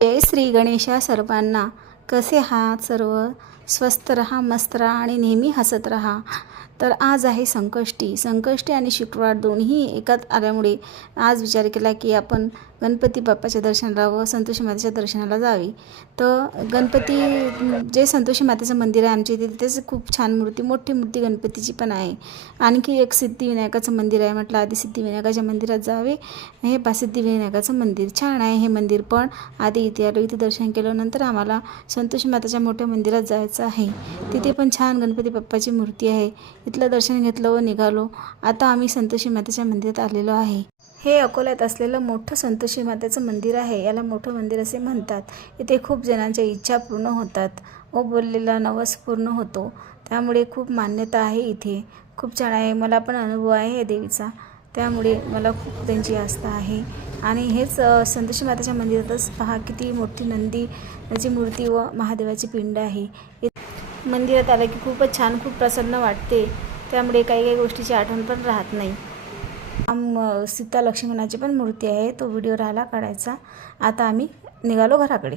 जय श्री गणेशा सर्वांना. कसे आहात सर्व? स्वस्थ रहा, मस्त रहा आणि नेहमी हसत रहा. तर आज आहे संकष्टी आणि शुक्रवार दोन्ही एकात आल्यामुळे आज विचार केला की आपण गणपती बाप्पाच्या दर्शनाला व संतोषी मातेच्या दर्शनाला जावे. तर गणपती जे संतोषी मातेचं मंदिर आहे आमच्या इथे, तिथेच खूप छान मोठी मूर्ती गणपतीची पण आहे. आणखी एक सिद्धिविनायकाचं मंदिर आहे. म्हटलं आधी सिद्धिविनायकाच्या मंदिरात जावे. हे सिद्धिविनायकाचं मंदिर छान आहे. हे मंदिर पण आधी इथे आलो, इथे दर्शन केलं. नंतर आम्हाला संतोषी मातेच्या मोठ्या मंदिरात जायचं आहे. तिथे पण छान गणपती बाप्पाची मूर्ती आहे. इथलं दर्शन घेतलं व निघालो. आता आम्ही संतोषी मातेच्या मंदिरात आलेलो आहे. हे अकोल्यात असलेलं मोठं संतोषी मातेचं मंदिर आहे. याला मोठं मंदिर असे म्हणतात. इथे खूप जणांच्या इच्छा पूर्ण होतात व बोललेला नवस पूर्ण होतो. त्यामुळे खूप मान्यता आहे इथे. खूप छान आहे. मला पण अनुभव आहे या देवीचा, त्यामुळे मला खूप त्यांची आस्था आहे. आणि हेच संतोषी मातेच्या मंदिरातच पहा किती मोठी नंदीची मूर्ती व महादेवाची पिंड आहे. मंदिरात आलं की खूपच छान, खूप प्रसन्न वाटते. त्यामुळे काही गोष्टीची आठवण पण राहत नाही. सीता लक्ष्मणाची पण मूर्ती आहे. तो व्हिडिओ राहिला काढायचा. आता आम्ही निघालो घराकडे.